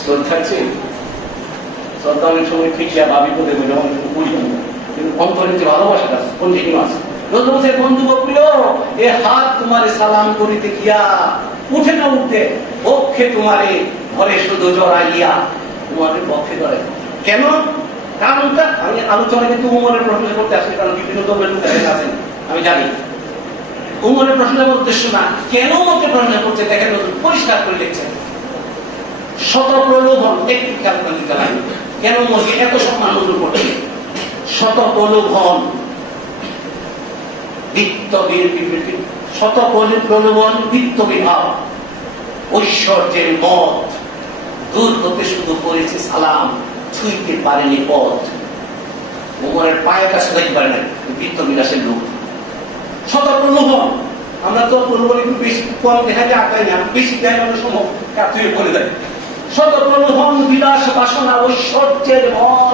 শ্রদ্ধার চেয়ে শ্রদ্ধা অনেক সময় ঠিক ভাবি করে অনেক করি, কিন্তু অন্তরের যে ভালোবাসাটা কন্টিনিউ আছে। বন্ধুপ্রিয় এ হাত তোমারে সালাম করিতে গিয়া উঠে না উঠতে পক্ষে তোমারে ঘরে শুধু জড়াইয়া, তোমাদের পক্ষে ধরে। কেন? কারণটা আমি আলোচনা কিন্তু উমরের প্রশ্ন করতে আসি, কারণ বিভিন্ন ধর্মের লোক আছেন আমি জানি। উমরের প্রশ্নের উদ্দেশ্য না, কেন ওকে প্রশ্ন করতে দেখেন পরিষ্কার করে লিখছেন। শত প্রলোভন, একটু খেয়াল করে দিতে লাগে কেন মোকে এত সম্মান মঞ্জুর করছে। শত প্রলোভন, শত প্রলোভন, বৃত্ত বিভাব, ঐশ্বর্যের মত, দূর হতে শুধু করেছে সালাম, ছুঁইতে পারেনি পথ। ওমরের পায়ের কাছে দেখতে পারে না, বৃত্ত বিলাসের লোক। শত প্রলোভন, আমরা তো প্রলোভন একটু বেশি কম দেখা যায়, আঁকাই না, বেশি দেয় অনেক সময় কাতুয়ে বলে দেয়। শত প্রলোভন, বিলাস বাসনা, ঐশ্বর্যের মত,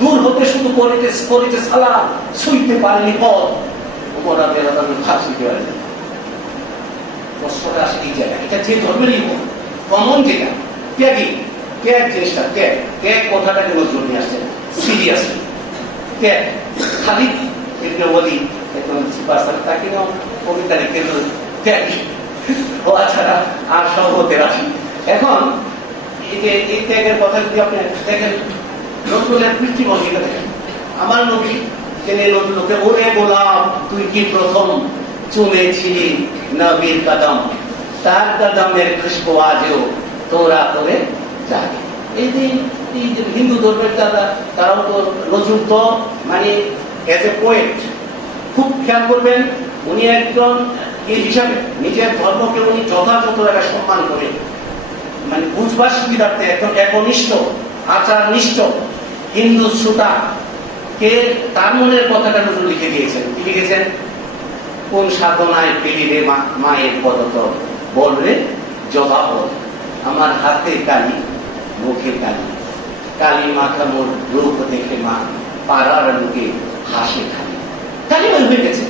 দূর হতে শুধু করেছে সালাম, ছুঁইতে পারেনি পথ। ফাঁসিতে পারে না। কষ্টটা আসে এই জায়গায়, এটা যে ধর্মেরই হোক, কমন যেটা ত্যাগী, ত্যাগ জিনিসটা, ত্যাগ, ত্যাগ কথাটাকে নজর নিয়ে আসছে সিরিয়াস। ত্যাগ খালি বলি তাকে কবিতা লিখতে ত্যাগী হওয়া ছাড়া আর সব হতে রাখি। এখন এই যে এই ত্যাগের কথা যদি আপনি দেখেন, নজরুলের দৃষ্টিভঙ্গিটা দেখেন। আমার নবী তিনি নজরুলকে ওরে গোলাম তুই কি প্রথম চুমেছিলি নবীর কদম, তার কদমের খুশবু আজও তোরা করে জাগে। এই যে হিন্দু ধর্মের তারাও তো নজরুল তো মানে এজ এ পোয়েট খুব খেয়াল করবেন, উনি একজন এই হিসাবে নিজের ধর্মকে উনি যথাযথ একটা সম্মান করে, মানে বুঝবার সুবিধার্থে একজন একনিষ্ঠ আচারনিষ্ঠ হিন্দু শ্রোতা কে তার মনের কথাটা নজরুল লিখে দিয়েছেন। কি লিখেছেন? কোন সাধনায় পেলিরে মায়ের পদতল, বলরে জবাব আমার হাতে কালি মুখে কালি, কালি মাখা মোর রূপ দেখে মা পাড়ার লোকে হাসে খালি। কালি হয়ে গেছে,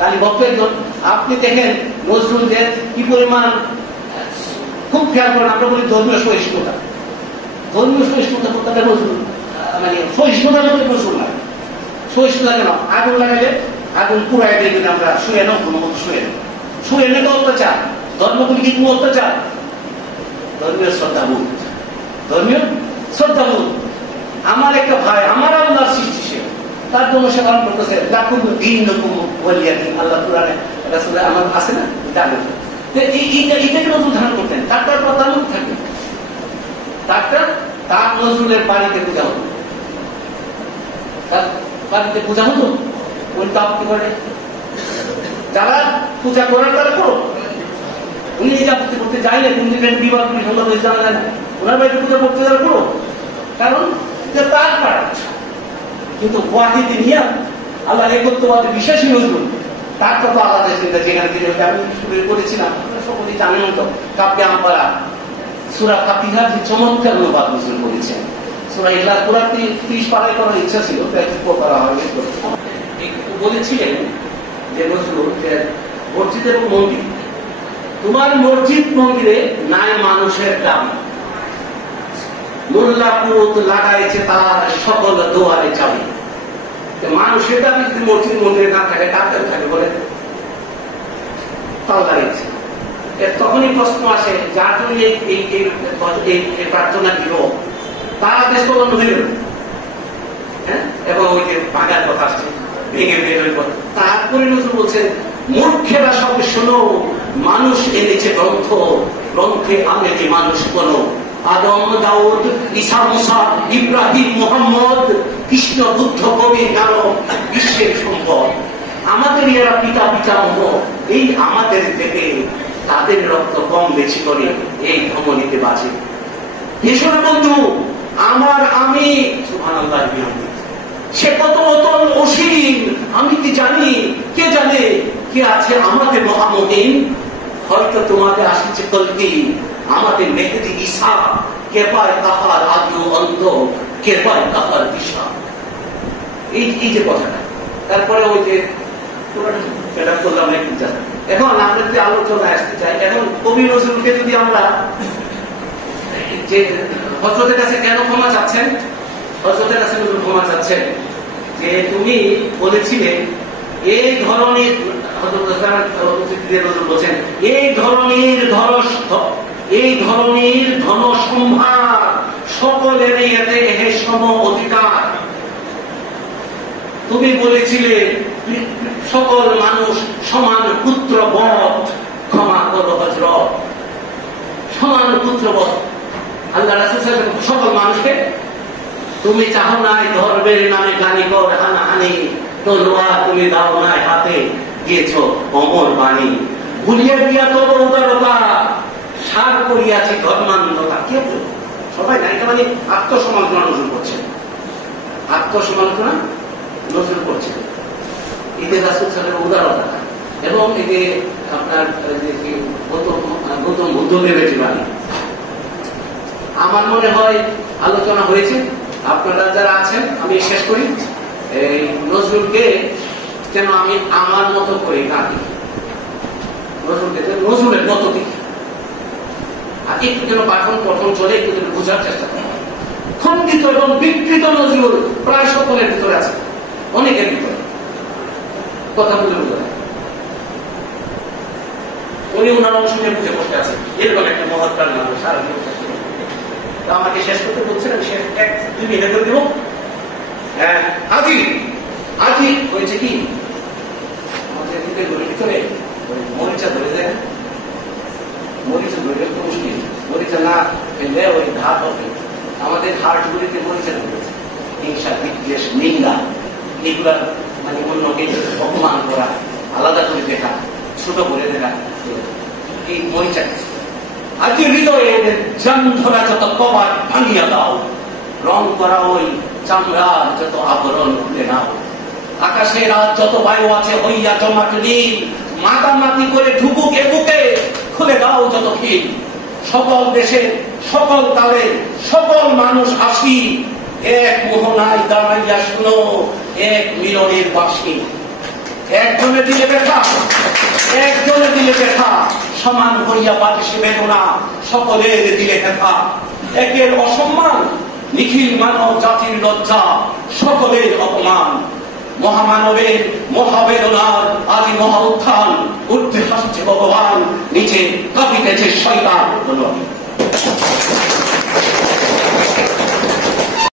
কালি ভক্ত একজন। আপনি দেখেন নজরুল যে কি পরিমাণ, খুব খেয়াল করেন, আমরা বলি ধর্মীয় সহিষ্ণুতা, ধর্মীয় সহিষ্ণুতা কথাটা নজরুল মানে সহিষ্ণুতা নজরুল না। সহিষ্ণুতা কেন? আগুন লাগাইলে আগুন পুরাই দিয়ে যদি আমরা শুয়ে নাও, কোনো মতো শুয়ে নেই তো অত্যাচার। ধর্মগুলি কি কোনো অত্যাচার? ধর্মীয় শ্রদ্ধাবোধ, ধর্মীয় শ্রদ্ধাবোধ। আমার একটা ভাই, আমার আল্লাহর সৃষ্টি, সে তার জন্য সে পালন করতেছে। লাখুন দিন বলিয়া দিন আল্লাহ পুরাণে আমার আছে না, এইটাকে নজরুল ধারণ করতেন। তারপর প্রধান থাকে তার নজরুলের বাড়িতে পূজা হতো, তার বাড়িতে পূজা হতো। ওই তো আপনি করে যারা পূজা করার তারা করো, উনি এই আপত্তি করতে যাই না। কোন দিন বিবাহ জানা যায় না, ওনার বাড়িতে পূজা করতে যারা করো, কারণ তার পাড়া। কিন্তু ওয়াহিদ নিয়া আল্লাহ একত্ববাদে বিশ্বাসী নজরুল, তার তো আলাদা চিন্তা। যেখানে আমি শুরু করেছিলাম, সকলেই জানেন তো, কাব্যে আমপাড়া সূরা ফাতিহার যে চমৎকার অনুবাদ নজরুল করেছেন। সূরা ইখলাস পুরা 30 পারায় করার ইচ্ছা ছিল, করা হয়। বলেছিলেন যে নজরুল যে মসজিদ এবং মন্দির, তোমার মসজিদ মন্দিরে নাই মানুষের দাবি, মোল্লাপুত লাগাইছে তার সকল দোয়ারে চাবি। মানুষের দাবি যদি মসজিদ মন্দিরে না থাকে কার দাবি থাকে বলে? তাও দাঁড়িয়েছে। তখনই প্রশ্ন আসে যার জন্য এই প্রার্থনা দিল তারা দেশ বন্ধ হয়ে গেল, হ্যাঁ, এবং ওই যে ভাগার কথা আসছে ভেঙে বের হয়ে পড়ে। তারপরে নজরুল বলছেন, মূর্খেরা সবে শোনো, মানুষ এনেছে গ্রন্থ, গ্রন্থে আনেছে মানুষ কোন। আদম, দাউদ, ঈসা, মুসা, ইব্রাহিম, মুহাম্মদ, কৃষ্ণ, বুদ্ধ, কবির, নানক বিশ্বের সম্পদ। আমাদের এরা পিতা পিতামহ, এই আমাদের থেকে তাদের রক্ত কম বেশি করে এই ধমনীতে বাঁচে। এসব বন্ধু আমার আমি, সুবহানাল্লাহ, সে কত অতল অসীম আমি কি জানি, কে জানে কে আছে আমাদের মহামহিম। হয়তো তোমাদের আসছে কলকি, আমাদের মেহেদি ঈসা, কে পায় তাহার আদি অন্ত, কে পায় তাহার দিশা। এই যে কথাটা, তারপরে ওই যে এটা করলাম একটু জানা। এখন আমরা যদি আলোচনায় আসতে চাই, এখন কবি নজরুলকে যদি আমরা যে হযরতের কাছে কেন ক্ষমা চাচ্ছেন, হযরতের কাছে নজরুল ক্ষমা চাচ্ছেন যে তুমি বলেছিলে এই ধরনের, বলছেন এই ধরনের ধন সম্ভার সকলের এতে হে সম অধিকার। তুমি বলেছিলে সকল মানুষ সমান পুত্রবৎ, ক্ষমা করো হযরত, সমান পুত্রবৎ। আল্লাহ রাসূল সকল মানুষকে, তুমি চাও নাই ধর্মের নামে গানিকর হানাহানি, তলোয়ার তুমি দাও নাই হাতে, দিয়েছ অমর বাণী। ভুলিয়ে দিয়া তব উদারতা, সার করিয়াছি ধর্মান্ধতা। কে বলল? সবাই না, এটা মানে আত্মসমালোচনা নজরুল করছে, আত্মসমালোচনা নজরুল করছে। ঈদে রাসূল সাল্লাল্লাহু উদারতা এবং এই যে আপনার গৌতম বুদ্ধদেবের জীবনী। আমার মনে হয় আলোচনা হয়েছে, আপনারা যারা আছেন, আমি শেষ করি। এই নজরুলকে যেন আমি আমার মতো করে না দেখি, নজরুলকে নজরুলের মতো দেখি, আর একটু যেন পাঠন পঠন চলে, একটু যেন বোঝার চেষ্টা করা। খণ্ডিত এবং বিকৃত নজরুল প্রায় সকলের ভিতরে আছে, অনেকের ভিতরে কথা বলে বোঝা। উনি ওনার অংশ নিয়ে বুঝে বসে আছে, এরকম একটা মহৎকার মানুষ সারা জীবন। আমাকে শেষ করতে বলছেন, আমি শেষ 1-2 মিনিট দেব। হ্যাঁ, আজি হয়েছে কি, আমাদের ভিতরে মরিচা ধরে যায়, মরিচা ধরে তো মুশকিল, মরিচা না ফেললে ওই ঘাট হবে। আমাদের হার্ট গুলিতে মরিচা ধরেছে, হিংসা, বিদ্বেষ, নিন্দা, এগুলা মানে অন্যকে অপমান করা, আলাদা করে দেখা, ছোট করে দেখা, এই মরিচা। আজকে হৃদয়ে জাম ধরা যত কবাট ভাঙিয়া দাও, রং করা ওই চামড়ার যত আবরণ খুলে নাও। আকাশে রাত যত বায়ু আছে হইয়া জমাট নীল, মাতামাতি করে ঢুকুক এ বুকে, খুলে দাও যত খিল। সকল দেশে সকল কালে সকল মানুষ আসি, এক মোহনায় দাঁড়াইয়া শুনো এক মিলনের বাসী। একজনে দিলে ব্যথা, একজনে দিলে ব্যথা, সমান হইয়া বাতাসে বেদনা, সকলের দিলে ব্যথা। একের অসম্মান নিখিল মানব জাতির লজ্জা, সকলের অপমান। মহামানবের মহাবেদনার আদি মহা উত্থান, ঊর্ধ্বে হাসছে ভগবান, নিচে কাঁপিতেছে শয়তান। ধন্যবাদ।